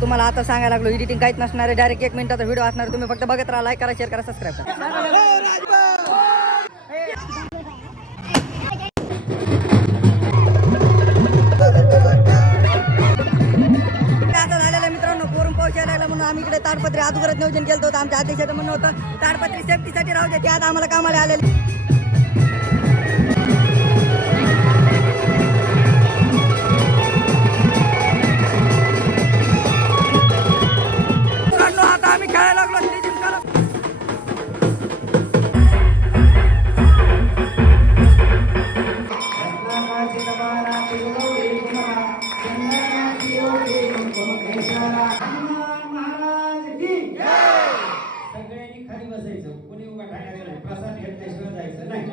तुम्हाला आता सांगायला लागलो एडिटिंग काहीच नसणार आहे. डायरेक्ट 1 मिनिटाचा व्हिडिओ असणार. तुम्ही फक्त बघत राहा. लाईक करा, शेअर करा, सबस्क्राईब करा. आता झालेलं मित्रांनो कोरून पाऊस यायला लागला म्हणून आम्ही इकडे ताडपत्री अगोदरच नियोजन केलं होतं. आमच्या अध्यक्षाचं म्हणणं होतं ताडपत्री सेफ्टीसाठी राहू दे. ते आज आम्हाला कामाला आलेले. आता आम्ही खेळायला लागलो. सगळ्यांनी खाली बसायचं. कोणी उभा ठाण्याचं नाही. प्रसाद घेतल्याशिवाय जायचं नाही.